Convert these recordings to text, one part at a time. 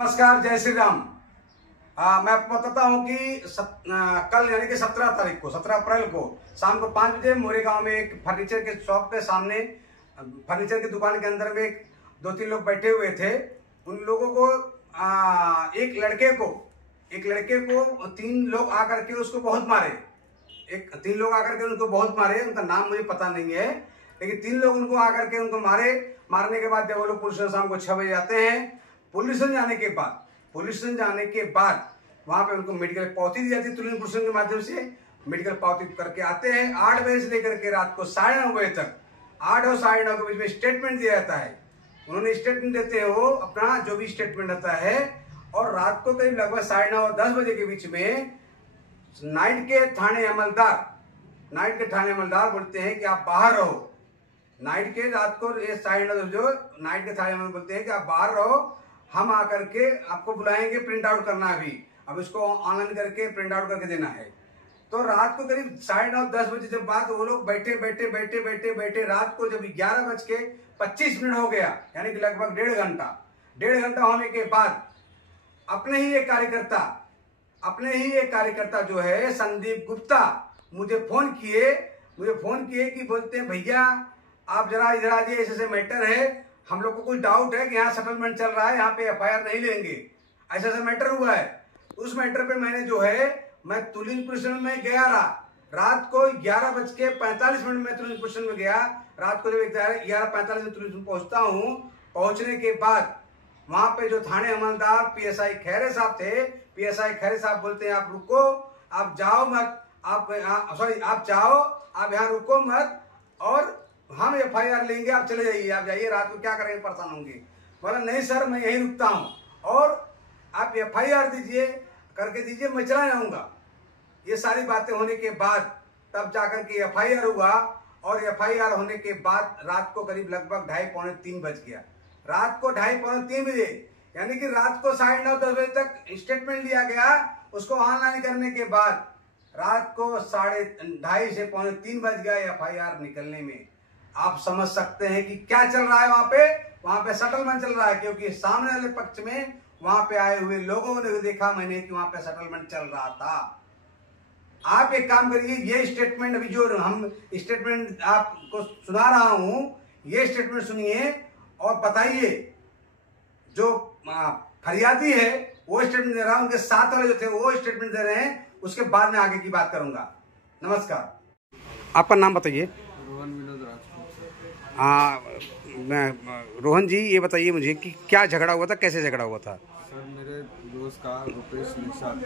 नमस्कार, जय श्री राम। मैं आपको बताता हूँ कि कल यानी कि 17 अप्रैल को शाम को 5 बजे मोरे गांव में एक फर्नीचर के शॉप के सामने फर्नीचर की दुकान के अंदर में एक 2-3 लोग बैठे हुए थे। उन लोगों को एक लड़के को 3 लोग आकर के उसको बहुत मारे। 3 लोग आकर के उनको बहुत मारे। उनका नाम मुझे पता नहीं है, लेकिन 3 लोग उनको आकर के उनको मारने के बाद जब वो लोग पुलिस स्टेशन शाम को 6 बजे आते हैं, पुलिस स्टेशन जाने के बाद वहां पे उनको मेडिकल पावती दी जाती है। तुरंत पुलिस के माध्यम से मेडिकल पावती करके आते हैं। 8 बजे से लेकर के रात को 9:30 बजे तक 8 और 9:30 के बीच में स्टेटमेंट दिया जाता है। उन्होंने स्टेटमेंट देते हैं, वो अपना जो भी स्टेटमेंट रहता है। और रात को करीब लगभग 9:30 और 10 बजे के बीच में नाइट के थाने अमलदार बोलते हैं कि आप बाहर रहो। नाइट के रात को 9:30 जो नाइट के थाने में बोलते हैं कि आप बाहर रहो, हम आकर के आपको बुलाएंगे, प्रिंट आउट करना है। अब इसको ऑनलाइन करके प्रिंट आउट करके देना है। तो रात को करीब 9:30-10 बजे जब बात वो लोग बैठे रात को जब 11:25 हो गया, यानी कि लगभग डेढ़ घंटा होने के बाद अपने ही एक कार्यकर्ता जो है संदीप गुप्ता मुझे फोन किए कि बोलते हैं, भैया आप जरा इधर आ जाइए, ऐसे मैटर है, हम लोग को कुछ डाउट है कि यहाँ सेटलमेंट चल रहा है, यहाँ पे एफआईआर नहीं लेंगे, ऐसा मैटर हुआ है। उस मैटर पे मैं तुलिन पुलिस स्टेशन में गया रात को 11:45 मैं तुलिन पुलिस स्टेशन में गया। रात को जब 11:45 में तुलिन पहुंचता हूँ, पहुंचने के बाद वहां पे जो थाने अमलदार पीएसआई खैरे साहब थे, पीएसआई खैरे साहब बोलते हैं, आप रुको, आप जाओ मत, आप यहाँ रुको मत, और हम एफआईआर लेंगे, आप चले जाइए, आप जाइए, रात को क्या करेंगे, परेशान होंगे। बोला नहीं सर, मैं यहीं रुकता हूँ, और आप एफआईआर करके दीजिए, मैं चला जाऊंगा। ये सारी बातें होने के बाद तब जाकर के एफआईआर हुआ, और एफआईआर होने के बाद रात को करीब लगभग 2:30-3 बज गया। रात को 2:30-3 बजे, यानी कि रात को 9:30-10 बजे तक स्टेटमेंट लिया गया। उसको ऑनलाइन करने के बाद रात को 2:30 से 2:45 बज गया एफआईआर निकलने में। आप समझ सकते हैं कि क्या चल रहा है वहां पे सेटलमेंट चल रहा है, क्योंकि सामने वाले पक्ष में वहां पे आए हुए लोगों ने देखा मैंने कि वहां पे सेटलमेंट चल रहा था। आप एक काम करिए, ये स्टेटमेंट अभी जो हम स्टेटमेंट आपको सुना रहा हूं, ये स्टेटमेंट सुनिए और बताइए। जो फरियादी है वो स्टेटमेंट दे रहा हूं, उनके साथ वाले जो थे वो स्टेटमेंट दे रहे हैं, उसके बाद में आगे की बात करूंगा। नमस्कार, आपका नाम बताइए। रोहन जी, ये बताइए मुझे कि क्या झगड़ा हुआ था, कैसे झगड़ा हुआ था? सर, मेरे दोस्त का रुपेश निषाद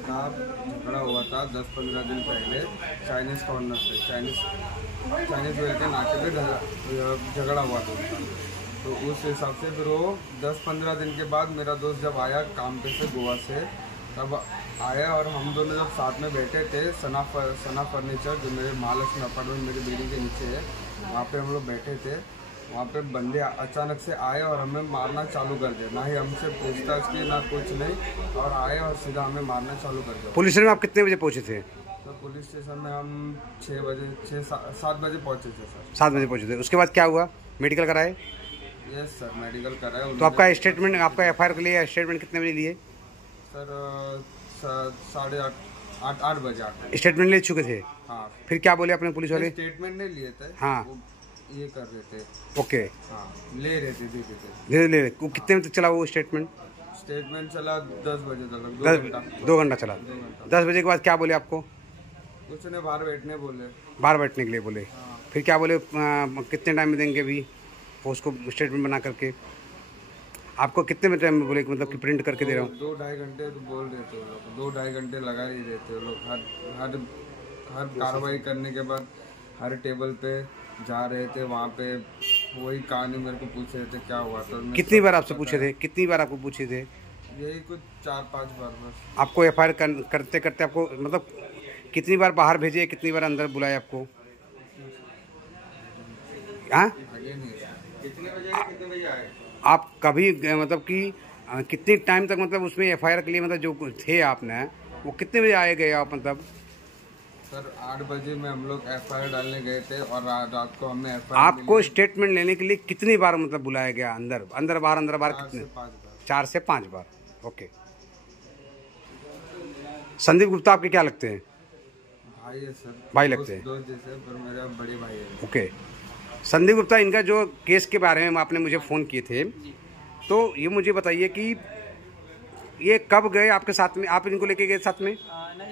का झगड़ा हुआ था 10-15 दिन पहले चाइनीज़ कॉर्नर पे, चाइनीज़ वेलकम नाके पे झगड़ा हुआ था उसका। तो उस हिसाब से फिर वो 10-15 दिन के बाद मेरा दोस्त जब आया काम पे से गोवा से, तब आया और हम दोनों जब साथ में बैठे थे, सना फर्नीचर जो मेरे महालक्ष्मी अपार्टमेंट मेरी बिल्डिंग के नीचे है, वहाँ पे हम लोग बैठे थे। वहाँ पे बंदे अचानक से आए और हमें मारना चालू कर दिया। ना ही हमसे पूछताछ की, ना कुछ नहीं, और आए और सीधा हमें मारना चालू कर दिया। पुलिस स्टेशन में आप कितने बजे पहुँचे थे? तो पुलिस स्टेशन में हम 7 बजे पहुँचे थे सर। 7 बजे पहुँचे थे। उसके बाद क्या हुआ? मेडिकल कराए? यस सर, मेडिकल कराए। तो आपका स्टेटमेंट, आपका एफआईआर के लिए स्टेटमेंट कितने बजे लिए? सर 8:30 बजे स्टेटमेंट ले चुके थे? हाँ। फिर क्या बोले अपने पुलिस वाले? स्टेटमेंट नहीं लिए थे। हाँ, ये कर रहे थे। ओके। हाँ, ले रहे थे, धीरे कितने बजे चला वो स्टेटमेंट चला 10 बजे तक, 2 घंटा चला। 10 बजे के बाद क्या बोले आपको? कुछ ने बाहर बैठने के लिए बोले। हाँ। फिर क्या बोले, कितने टाइम में देंगे अभी उसको स्टेटमेंट बना करके? आपको कितने टाइम में बोले, मतलब कि प्रिंट करके दे रहा हूँ? 2-2.5 घंटे तो बोल रहे थे वो लोग, 2-2.5 घंटे लगा ही देते वो लोग। हर कार्रवाई करने के बाद हर टेबल पे जा रहे थे, वहाँ पे वही कहानी मेरे को पूछ रहे थे क्या हुआ था। कितनी बार आपसे पूछे थे? कितनी बार आपको पूछे थे? यही कुछ 4-5 बार बस। आपको एफआईआर करते करते आपको मतलब कितनी बार बाहर भेजे, कितनी बार अंदर बुलाए आपको? हाँ, कितने बजे आए आप कभी मतलब कि कितनी टाइम तक मतलब उसमें एफआईआर के लिए मतलब जो थे आपने, वो कितने बजे आए गए आप? मतलब सर 8 बजे में हम लोग एफआईआर डालने गए थे, और रात को हमने एफआईआर। आपको स्टेटमेंट लेने के लिए कितनी बार मतलब बुलाया गया? अंदर बाहर कितने? 5 बार। 4 से 5 बार। ओके। संदीप गुप्ता आपके क्या लगते हैं? भाई है सर, भाई लगते हैं, दोस्त जैसे, पर मेरा बड़े भाई है। ओके। संदीप गुप्ता, इनका जो केस के बारे में आपने मुझे फ़ोन किए थे, तो ये मुझे बताइए कि ये कब गए आपके साथ में? आप इनको लेके गए साथ में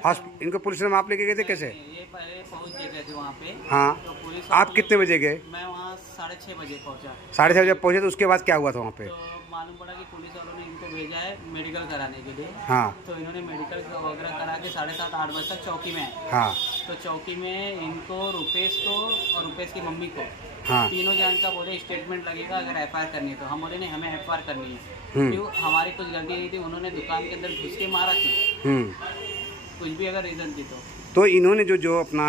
हॉस्पिटल? इनको पुलिस में आप लेके गए थे कैसे? ये पहले पहुंच गए थे वहाँ पे। हाँ। तो पुलिस आप कितने बजे गए? मैं वहाँ 6:30 बजे पहुँचा। 6:30 बजे पहुँचे, तो उसके बाद क्या हुआ था वहाँ पे? तो मालूम पड़ा कि पुलिस वालों ने इनको भेजा है मेडिकल कराने के लिए। हाँ। तो इन्होंने मेडिकल वगैरह करा के 7:30-8 बजे तक चौकी में आए। हाँ। तो चौकी में इनको, रुपेश को और रुपेश की मम्मी को, हाँ। तीनों जन का बोले स्टेटमेंट लगेगा अगर FIR करनी है। तो हम बोले नहीं, हमें FIR करनी है। क्यों? हमारी कुछ गलती नहीं थी, उन्होंने दुकान के अंदर घुस के मारा थी, कुछ भी अगर रीजन थी तो इन्होंने जो अपना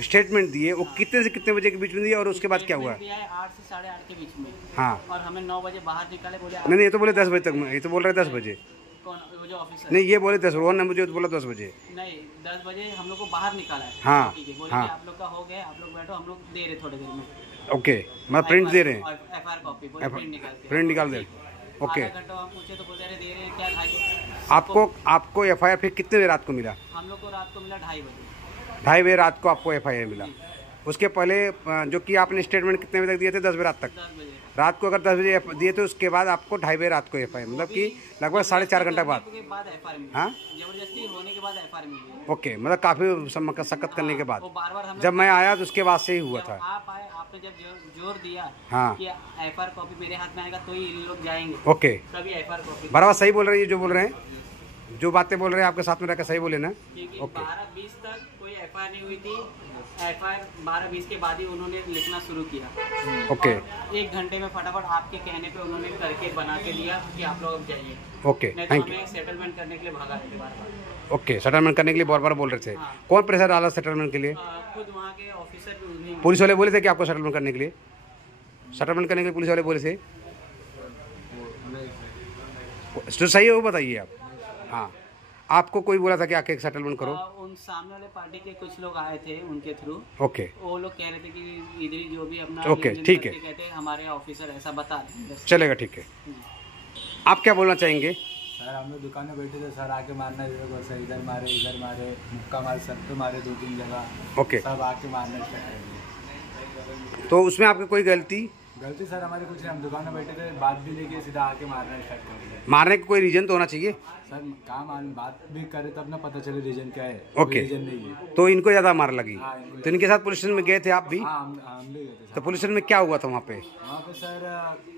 स्टेटमेंट दिए वो कितने से कितने बजे के बीच में दिए और उसके बाद क्या हुआ? दिया है 8 से 8:30 के बीच में। हाँ। और हमें 9 बजे बाहर निकाले, बोले नहीं, ये तो बोले 10 बजे तक, ये तो बोल रहे 10 बजे। कौन? वो जो ऑफिसर? नहीं, ये बोले 10, रोहन ने मुझे बोला 10 बजे। नहीं, 10 बजे हम लोग को बाहर निकाला है। हाँ। बोले हाँ। कि आप लोग का हो गया, आप लोग बैठो, हम लोग दे रहे थोड़ी देर में। ओके, मतलब प्रिंट दे रहे हैं? FIR कॉपी, प्रिंट निकाल दे। ओके। आधा घंटा हम पूछे तो बोलते रहे दे रहे हैं, क्या खाएंगे? आपको FIR फिर कितने बजे रात को मिला? हम लोग को रात को मिला 2:30 बजे। 2:30 बजे रात को आपको FIR मिला। उसके पहले जो कि आपने स्टेटमेंट कितने बजे तक दिए थे? 10 बजे रात तक। 10 बजे रात को अगर 10 बजे दिए तो उसके बाद आपको 2:30 बजे रात को FIR, मतलब कि लगभग 4.5 घंटा बाद। FIR मिली। हाँ, जबरदस्ती होने के बाद FIR मिली। ओके, मतलब काफ़ी मशक्कत करने के बाद। वो बार-बार जब मैं आया तो उसके बाद से ही हुआ था। आप आए, आपने जब जोर दिया हाँ। कि FIR कॉपी मेरे हाथ में आएगा तो ही इन लोग जाएंगे। ओके, तभी FIR कॉपी। बराबर सही बोल रहे हैं, जो बोल रहे हैं, जो बातें बोल रहे हैं आपके साथ में रहकर सही बोले ना? क्योंकि ओके। 12:20 तक कोई FIR नहीं हुई थी। FIR 12:20 के बाद ही उन्होंने लिखना शुरू किया। ओके। 1 घंटे में फटाफट आपके कहने पे उन्होंने करके बना के दिया कि आप लोग अब जाइए। ओके, नहीं तो थैंक यू। हमें सेटलमेंट करने के लिए भगा रहे थे बार-बार। ओके, सेटलमेंट करने के लिए बार बार बोल रहे थे। हाँ। कौन प्रेशर डाला सेटलमेंट के लिए? खुद वहाँ के ऑफिसर भी उन्हीं। पुलिस वाले बोले थे कि आपको सेटलमेंट करने के लिए? सेटलमेंट करने के लिए पुलिस वाले बोले थे? तो सही है वो बताइए आप। हाँ, आपको कोई बोला था कि आके सेटलमेंट करो? उन सामने वाले पार्टी के कुछ लोग आए थे उनके थ्रू। ओके। वो लोग कह रहे थे कि इधर ही जो भी अपना ओके, ठीक है। कहते हैं हमारे ऑफिसर ऐसा बता रहे। चलेगा, ठीक है। आप क्या बोलना चाहेंगे? सर हम लोग दुकान में बैठे थे, सर आके मारना इधर मारे, मुक्का मारे, सर पे मारे 2-3 जगह। ओके। सब आके मारना स्टार्ट कर दिया। तो उसमें आपकी कोई गलती? गलती सर हमारी कुछ नहीं, हम दुकान में बैठे थे, बात भी लेके सीधा आके मारना स्टार्ट कर दिया। मारने का कोई रीजन तो होना चाहिए सर काम बात भी करे तब ना पता चले रीजन क्या है। ओके। रीजन नहीं है। तो इनको ज़्यादा मार लगी। हाँ, इनको तो इनके साथ पुलिस स्टेशन में गए थे आप भी? हाँ, हम भी गए थे। तो पुलिस स्टेशन में क्या हुआ था वहाँ पे? वहाँ पे सर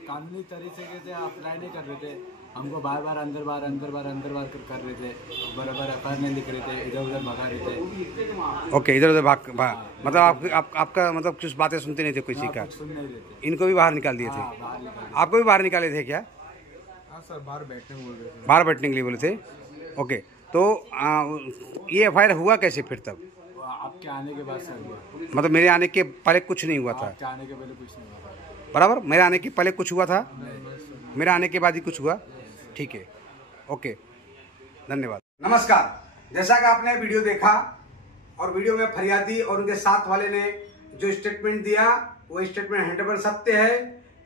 कानूनी तरीके से अप्लाई नहीं कर रहे थे, हमको बार बार अंदर बार कर रहे थे, बराबर FIR नहीं लिख रहे थे, इधर उधर भगा रहे थे। ओके, इधर उधर भाग मतलब आपका मतलब कुछ बातें सुनते नहीं थे किसी का? सुन नहीं रहे थे। इनको भी बाहर निकाल दिए थे? बाहर निकाल आपको भी बाहर निकाले थे क्या? हाँ सर, बाहर बैठने बोल रहे थे। बाहर बैठने के लिए बोले थे? ओके। तो ये FIR हुआ कैसे फिर तब? आपके आने के बाद सर हुआ। मतलब मेरे आने के पहले कुछ नहीं हुआ था? आपके आने के पहले कुछ नहीं हुआ। बराबर, मेरे आने के पहले कुछ हुआ था, मेरे आने के बाद ही कुछ हुआ। ठीक है, ओके, धन्यवाद। नमस्कार। जैसा कि आपने वीडियो देखा और वीडियो में फरियादी और उनके साथ वाले ने जो स्टेटमेंट दिया वो स्टेटमेंट 100% सत्य है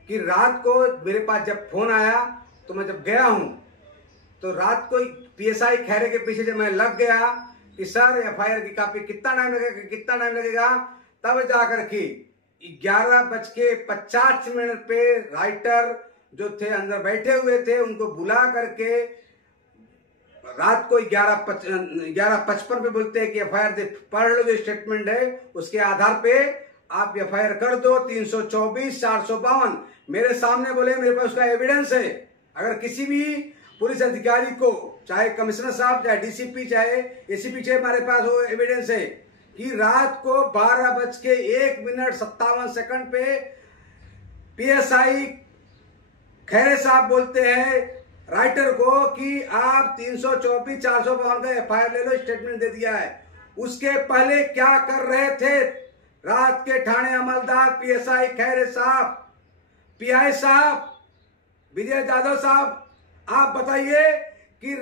कि रात को मेरे पास जब फोन आया तो मैं जब गया हूं तो रात को PSI खैरे के पीछे जब मैं लग गया कि सर FIR की कॉपी कितना टाइम लगेगा, तब जाकर के 11:50 पे राइटर जो थे अंदर बैठे हुए थे उनको बुला करके रात को 11:55 पे बोलते हैं कि FIR पढ़ लो, जो स्टेटमेंट है उसके आधार पे आप FIR कर दो 324 452। मेरे सामने बोले मेरे पास उसका एविडेंस है। अगर किसी भी पुलिस अधिकारी को, चाहे कमिश्नर साहब, चाहे DCP, चाहे ACP, चाहे हमारे पास वो एविडेंस है कि रात को 12:01 पे PSI खैरे साहब बोलते हैं राइटर को कि आप 324 452 का FIR ले लो, स्टेटमेंट दे दिया है। उसके पहले क्या कर रहे थे रात के थाने अमलदार PSI खैरे साहब, PI साहब, विजय जाधव साहब, आप बताइए कि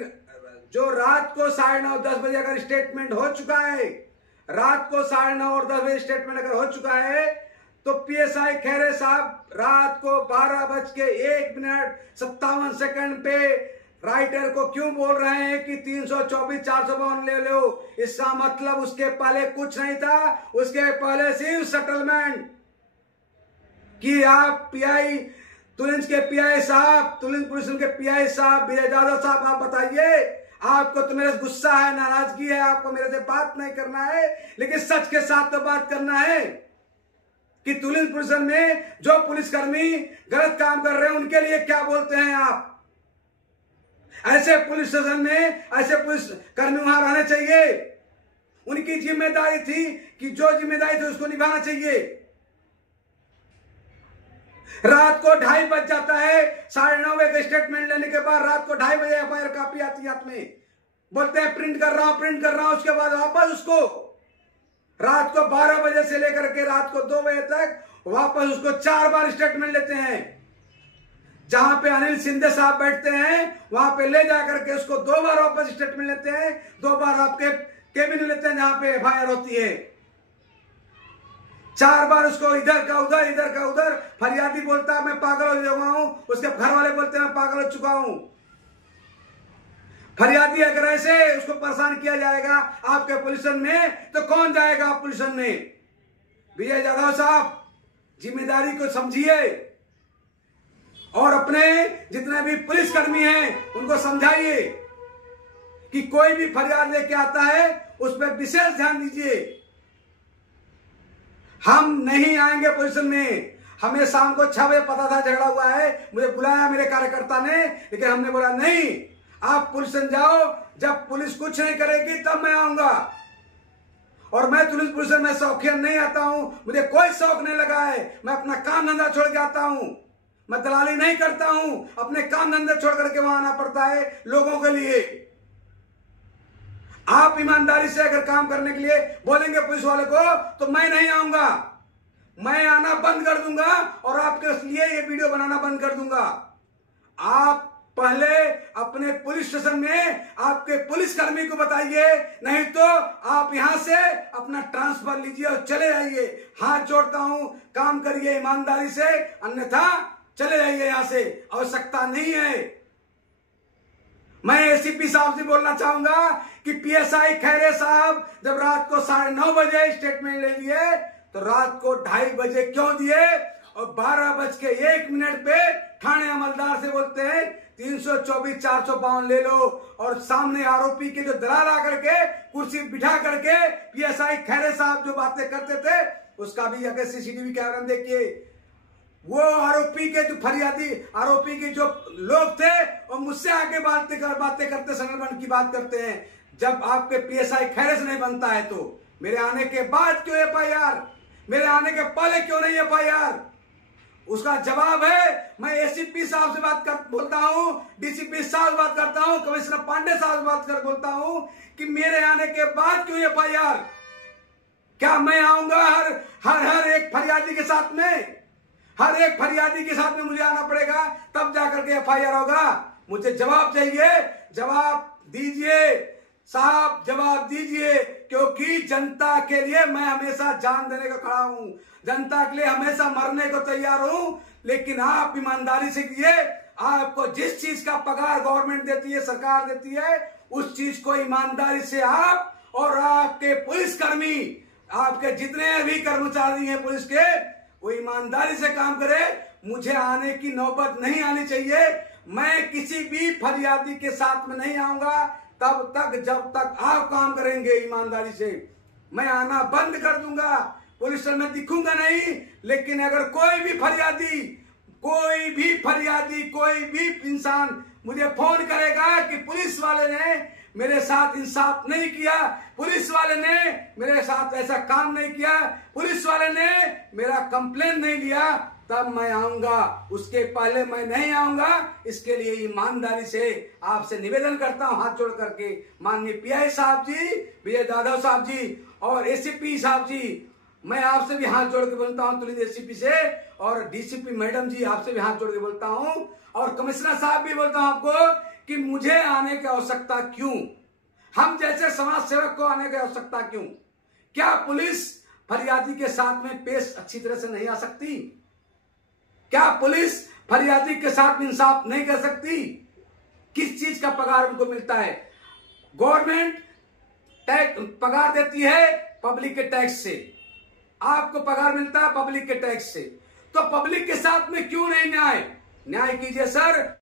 जो रात को 9:30-10 बजे अगर स्टेटमेंट हो चुका है, रात को 9:30 और 10 बजे स्टेटमेंट अगर हो चुका है, तो PSI खैरे साहब रात को 12:01 पे राइटर को क्यों बोल रहे हैं कि 324-452 ले लो? इसका मतलब उसके पहले कुछ नहीं था, उसके पहले सिर्फ सेटलमेंट कि आप PI तुलिंज के PI साहब, तुलिंज पुलिस के PI साहब, विजय जाधव साहब, आप बताइए, आपको तो मेरे से गुस्सा है, नाराजगी है, आपको मेरे से बात नहीं करना है, लेकिन सच के साथ तो बात करना है कि तुलिंज पुलिस में जो पुलिसकर्मी गलत काम कर रहे हैं उनके लिए क्या बोलते हैं आप? ऐसे पुलिस स्टेशन में ऐसे पुलिस कर्मी वहां रहने चाहिए। उनकी जिम्मेदारी थी कि जो जिम्मेदारी थी उसको निभाना चाहिए। रात को 2:30 बज जाता है, 9:30 बजे स्टेटमेंट लेने के बाद रात को 2:30 बजे FIR कॉपी आती हाथ में, बोलते हैं प्रिंट कर रहा हूं, उसके बाद वापस उसको रात को 12 बजे से लेकर के रात को 2 बजे तक वापस उसको 4 बार स्टेटमेंट लेते हैं। जहां पे अनिल शिंदे साहब बैठते हैं वहां पे ले जाकर के उसको 2 बार वापस स्टेटमेंट लेते हैं, 2 बार आपके केबिन लेते हैं जहां पे FIR होती है, 4 बार उसको इधर का उधर। फरियादी बोलता है मैं पागल हो चुका हूं, उसके घर वाले बोलते हैं मैं पागल हो चुका हूं। फरियादी अगर ऐसे उसको परेशान किया जाएगा आपके पुलिसन में तो कौन जाएगा आप पुलिसन में? विजय जाधव साहब, जिम्मेदारी को समझिए और अपने जितने भी पुलिसकर्मी हैं उनको समझाइए कि कोई भी फरियाद लेके आता है उस पर विशेष ध्यान दीजिए। हम नहीं आएंगे पोजीशन में। हमें शाम को 6 बजे पता था झगड़ा हुआ है, मुझे बुलाया मेरे कार्यकर्ता ने, लेकिन हमने बोला नहीं, आप पुलिस जाओ, जब पुलिस कुछ नहीं करेगी तब मैं आऊंगा। और मैं पुलिस में शौकिया नहीं आता हूं, मुझे कोई शौक नहीं लगा है, मैं अपना काम धंधा छोड़ के आता हूं, मैं दलाली नहीं करता हूं, अपने काम धंधे छोड़ करके वहां आना पड़ता है लोगों के लिए। आप ईमानदारी से अगर काम करने के लिए बोलेंगे पुलिस वाले को तो मैं नहीं आऊंगा, मैं आना बंद कर दूंगा और आपके लिए ये वीडियो बनाना बंद कर दूंगा। आप पहले अपने पुलिस स्टेशन में आपके पुलिसकर्मी को बताइए, नहीं तो आप यहां से अपना ट्रांसफर लीजिए और चले जाइए। हाथ जोड़ता हूं, काम करिए ईमानदारी से, अन्यथा चले जाइए यहां से, आवश्यकता नहीं है। मैं एसीपी साहब से बोलना चाहूंगा कि PSI खैरे साहब जब रात को 9:30 बजे स्टेटमेंट ले लिए तो रात को 2:30 बजे क्यों दिए? और 12:01 पे थाने अमलदार से बोलते हैं 324-452 ले लो, और सामने आरोपी के जो दलाल आकर के कुर्सी बिठा करके PSI खैरे साहब जो बातें करते थे उसका भी अगर CCTV कैमरा में देखिए, वो आरोपी के जो फरियादी आरोपी के जो लोग थे और मुझसे आगे बातें करते सेटलमेंट की बात करते हैं। जब आपके PSI खैरे से नहीं बनता है तो मेरे आने के बाद क्यों FIR, मेरे आने के पहले क्यों नहीं FIR? उसका जवाब है मैं ACP साहब से बोलता हूं, DCP साहब से बात करता हूं, कमिश्नर पांडे साहब से बात कर बोलता हूं कि मेरे आने के बाद क्यों FIR? क्या मैं आऊंगा हर एक फरियादी के साथ में? हर एक फरियादी के साथ में मुझे आना पड़ेगा तब जाकर के FIR होगा? मुझे जवाब चाहिए, जवाब दीजिए साहब, जवाब दीजिए, क्योंकि जनता के लिए मैं हमेशा जान देने को खड़ा हूं, जनता के लिए हमेशा मरने को तैयार हूं। लेकिन आप ईमानदारी से कीजिए, आपको जिस चीज का पगार गवर्नमेंट देती है, सरकार देती है, उस चीज को ईमानदारी से आप और आपके पुलिसकर्मी, आपके जितने भी कर्मचारी हैं पुलिस के, वो ईमानदारी से काम करे। मुझे आने की नौबत नहीं आनी चाहिए। मैं किसी भी फरियादी के साथ में नहीं आऊंगा तब तक जब तक आप काम करेंगे ईमानदारी से। मैं आना बंद कर दूंगा, पुलिस में दिखूंगा नहीं। लेकिन अगर कोई भी इंसान मुझे फोन करेगा कि पुलिस वाले ने मेरे साथ इंसाफ नहीं किया, पुलिस वाले ने मेरे साथ ऐसा काम नहीं किया, पुलिस वाले ने मेरा कंप्लेन नहीं लिया, तब मैं आऊंगा, उसके पहले मैं नहीं आऊंगा। इसके लिए ईमानदारी से आपसे निवेदन करता हूं हाथ जोड़ करके, माननीय PI साहब जी, विजय जाधव साहब जी और ACP साहब जी, मैं आपसे भी हाथ जोड़ के बोलता हूं, तुलिंज ACP से, और DCP मैडम जी आपसे भी हाथ जोड़ के बोलता हूं, और कमिश्नर साहब भी बोलता हूं आपको कि मुझे आने की आवश्यकता क्यों? हम जैसे समाज सेवक को आने की आवश्यकता क्यों? क्या पुलिस फरियादी के साथ में पेश अच्छी तरह से नहीं आ सकती? क्या पुलिस फरियादी के साथ में इंसाफ नहीं कर सकती? किस चीज का पगार उनको मिलता है? गवर्नमेंट टैक्स पगार देती है पब्लिक के टैक्स से, आपको पगार मिलता है पब्लिक के टैक्स से, तो पब्लिक के साथ में क्यों नहीं न्याय कीजिए सर।